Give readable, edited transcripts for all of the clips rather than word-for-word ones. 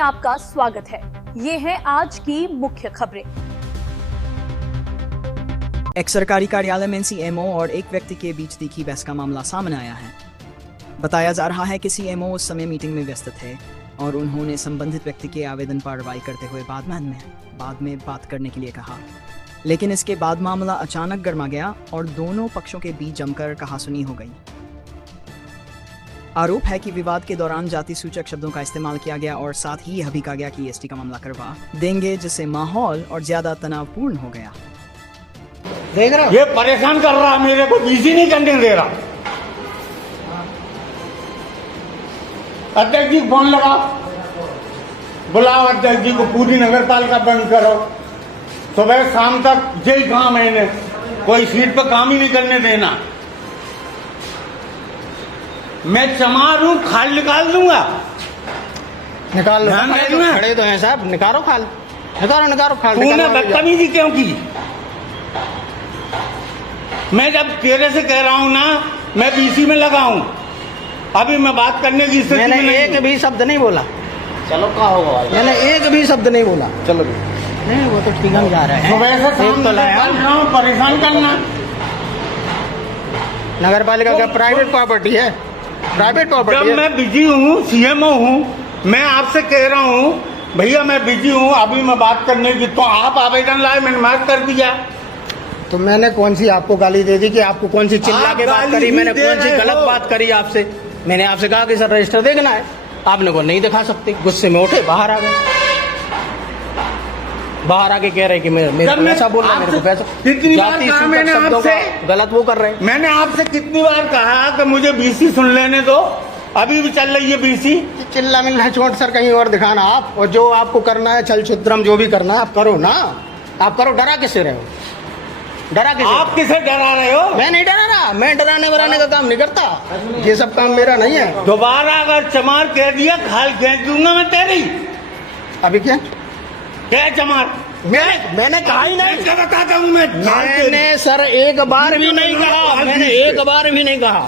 आपका स्वागत है। ये है आज की मुख्य खबरें। एक सरकारी कार्यालय में सीएमओ और एक व्यक्ति के बीच तीखी बहस का मामला सामने आया है। बताया जा रहा है कि सीएमओ उस समय मीटिंग में व्यस्त थे और उन्होंने संबंधित व्यक्ति के आवेदन पर कार्रवाई करते हुए बाद में बात करने के लिए कहा, लेकिन इसके बाद मामला अचानक गर्मा गया और दोनों पक्षों के बीच जमकर कहासुनी हो गई। आरोप है कि विवाद के दौरान जाति सूचक शब्दों का इस्तेमाल किया गया और साथ ही यह भी कहा गया कि एसटी का मामला करवा देंगे, जिससे माहौल और ज्यादा तनावपूर्ण हो गया। देख रहा ये परेशान कर रहा, मेरे को बिजी नहीं करने दे रहा। अध्यक्ष जी फोन लगा, बुलाओ अध्यक्ष जी को, पूरी नगर पालिका बंद करो। सुबह शाम तक यही काम है इन्हें, कोई सीट पर काम ही नहीं करने देना। मैं चमार हूं, खाल निकाल दूंगा। निकाल लो, खड़े तो हैं साहब, निकालो खाल, निकालो खाल। तूने बदतमीजी क्यों की? मैं जब तेरे से कह रहा हूं ना, मैं बीसी में लगा हूं, अभी मैं बात करने की स्थिति में नहीं। मैंने एक भी शब्द नहीं बोला। चलो क्या होगा भाई? मैंने एक भी शब्द नहीं बोला। चलो नहीं, वो तो ठीक हम जा रहे हैं। सुबह से शाम तक परेशान करना। नगर पालिका का प्राइवेट प्रॉपर्टी है, प्राइवेट प्रॉपर्टी। जब मैं बिजी हूँ, सीएमओ हूँ, मैं आपसे कह रहा हूँ भैया मैं बिजी हूँ, अभी मैं बात करने की, तो आप आवेदन लाए, मैंने बात कर दिया। तो मैंने कौन सी आपको गाली दे दी कि आपको कौन सी चिल्ला के बात करी? मैंने कौन सी गलत बात करी आपसे? मैंने आपसे कहा कि सर रजिस्टर देखना है, आपने को नहीं दिखा सकते। गुस्से में उठे, बाहर आ गए। बाहर आके कह रहे कि मेरे को ऐसा बोल रहा है, मेरे को पैसा। कितनी बार कहा मैंने आपसे, गलत वो कर रहे हैं। मैंने आपसे कितनी बार कहा कि मुझे बीसी सुन लेने दो, अभी भी चल रही है बीसी। चिल्ला मिलना छोड़ सर, कहीं और दिखाना आप, और जो आपको करना है छल छुद्रम जो भी करना है आप करो ना, आप करो। डरा किससे रहे हो? डरा किसे? आप किसे डरा रहे हो? मैं नहीं डरा रहा, मैं डराने वराने का काम नहीं करता, ये सब काम मेरा नहीं है। दोबारा अगर चमार कह दिया, खाल खींच दूंगा मैं तेरी। अभी क्या चमार? मैंने कहा ही नहीं। बताता हूँ मैंने सर एक बार भी नहीं कहा, मैंने एक बार भी नहीं कहा,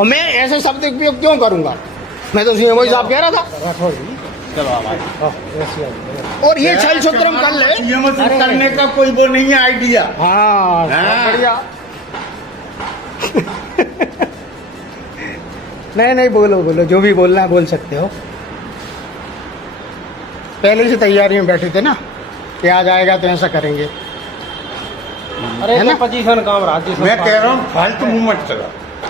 और मैं ऐसे शब्द उपयोग क्यों करूंगा? मैं तो सीएमओ साहब कह रहा था। और ये छल छुत्रम कर ले, करने का कोई वो नहीं है आइडिया। हाँ बढ़िया। नहीं बोलो, जो भी बोलना है बोल सकते हो। पहले से तैयारी में बैठे थे ना कि आ जाएगा तो ऐसा करेंगे। अरे ना पोजीशन काम राज्य मैं कह रहा हूँ फालतू मुंह मत चला।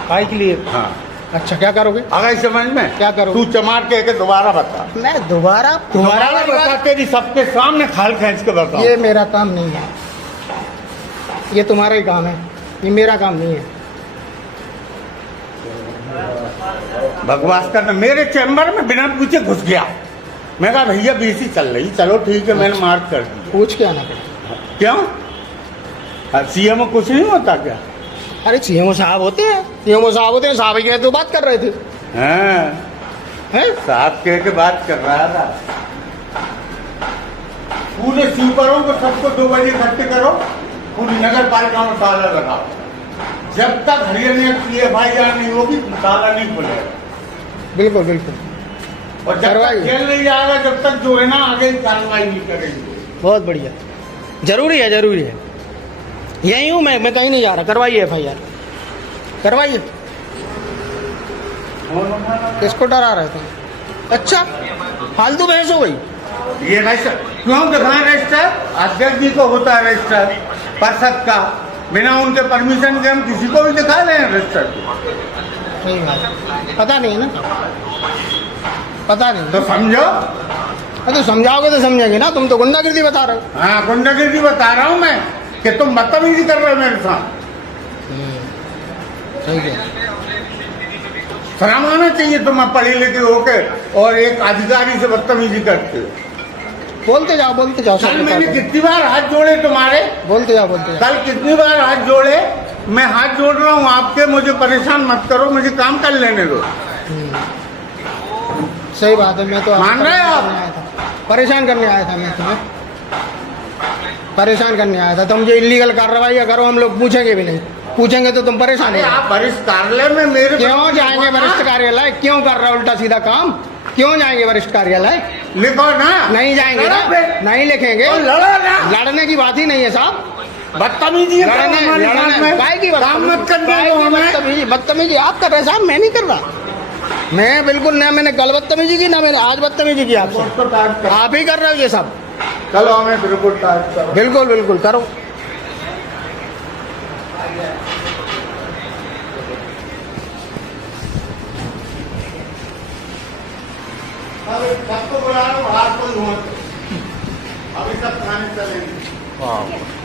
काय के लिए? हाँ अच्छा, क्या करोगे? आगे समझ में क्या करो? तू चमार कह के दोबारा बता। मैं दोबारा बता, तेरी सबके सामने खाल खींच के बता। ये मेरा काम नहीं है, ये तुम्हारा ही काम है, ये मेरा काम नहीं है। बकवास करना। मेरे चैम्बर में बिना पूछे घुस गया। मैं कहा भैया बीसी चल रही, चलो ठीक है, मैंने मार्क कर दी। पूछ के आना पड़ेगा। क्यों? सीएमओ कुछ नहीं होता क्या? अरे सीएमओ साहब होते हैं, साहब ही तो बात कर रहे थे। हैं? साहब कह के बात कर रहा था। पूरे स्वीपरों को सबको 2 बजे इकट्ठे करो, पूरी नगर पालिका में ताला लगाओ। जब तक हरियाणा की FIR नहीं होगी ताला नहीं खुलेगा। बिल्कुल। और जब तक खेल नहीं जाएगा, जब तक जो है ना आगे कार्रवाई नहीं करेंगे। बहुत बढ़िया, जरूरी है। यही हूँ मैं कहीं नहीं जा रहा। करवाइए FIR, करवाइए। किसको डरा रहे थे? अच्छा, फालतू बहस हो गई। ये रजिस्टर क्यों दिखाएं? रजिस्टर अध्यक्ष जी को होता है, रजिस्टर परिषद का, बिना उनके परमिशन के हम किसी को भी दिखा लें रजिस्टर। सही बात, पता नहीं ना, पता नहीं तो समझो। तो समझाओगे तो समझेंगे ना। तुम तो गुंडागिर्दी बता रहे हो। हाँ, गुंडागिर्दी बता रहा हूँ मैं कि तुम बदतमीजी कर रहे हो मेरे साथ। सही है। शर्म आना चाहिए तुम्हें, पढ़े लिखे होके और एक अधिकारी से बदतमीजी करते हो। बोलते जाओ। कल मैंने कितनी बार हाथ जोड़े तुम्हारे? बोलते जाओ। कल कितनी बार हाथ जोड़े? मैं हाथ जोड़ रहा हूँ आपके, मुझे परेशान मत करो, मुझे काम कर लेने दो। सही बात है। मैं तो मान रहे हो आप? परेशान करने आया था मैं तुम्हें, परेशान करने आया था। तो मुझे इलीगल कार्रवाई करो, हम लोग पूछेंगे भी नहीं। पूछेंगे तो तुम परेशान हो। आप वरिष्ठ कार्यालय में मेरे क्यों जाएंगे? वरिष्ठ कार्यालय क्यों कर रहा है उल्टा सीधा काम? क्यों जाएंगे वरिष्ठ कार्यालय? लिखो ना। नहीं जाएंगे ना, लड़ो फिर। नहीं लिखेंगे। तो लड़ो ना। लड़ने की बात ही नहीं है साहब। बदतमीजी है लड़ने हमारे साथ में। काय की काम मत करने काय दो की हमें। बदतमीजी? बदतमीजी आप कर रहे हैं साहब, मैं नहीं कर रहा। मैं बिल्कुल ना, मैंने कल बदतमीजी की ना मैंने आज बदतमीजी की आपसे। तो टाइट करो। आप ही कर रहे हो ये सब। चलो हमें बिल्कुल टाइट करो। बिल्कुल बिल्कुल करो। अभी सबको बुला लो, बाहर कोई हो। अभी सब खाने चलेंगे। वाह